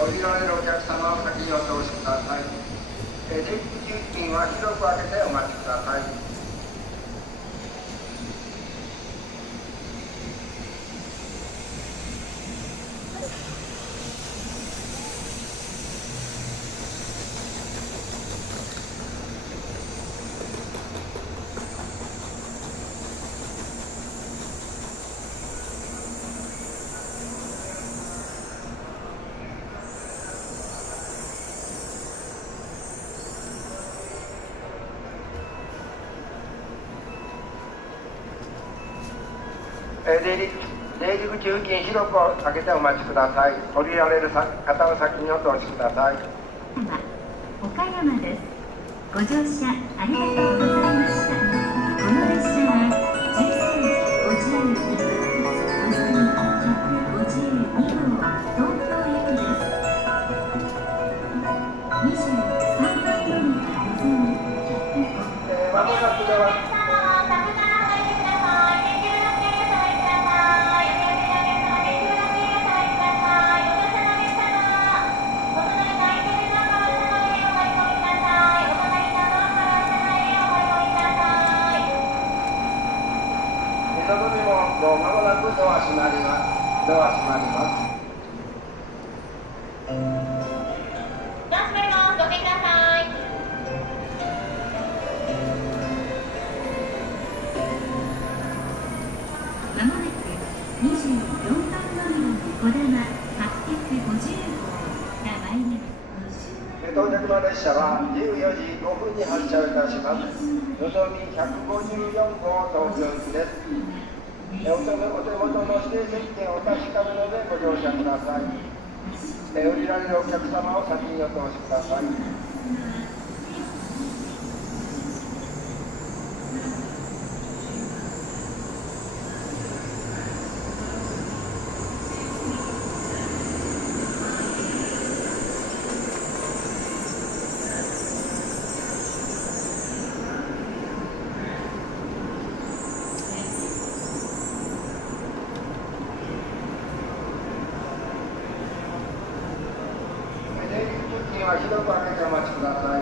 降りられるお客様は先にお通しください。出口付近は広く開けてお待ちください。出入り口付近広く開けてお待ちください。降りられる方は先にお通しください。岡山です。ご乗車ありがとうございました。この列車は13時52分、のぞみ152号東京行きです。23番乗りのぞみ105。まもなくではのぞみも間もなくドア閉まります。ドア閉まります。ご注意ください。まもなく24番乗りのこだま850号が参ります。到着の列車は14時5分に発車いたします。のぞみ154号東京行きです。お手元の指定席券をお確かめのでご乗車ください。降りられるお客様を先にお通しください。出入り口付近は広く開けてお待ちください。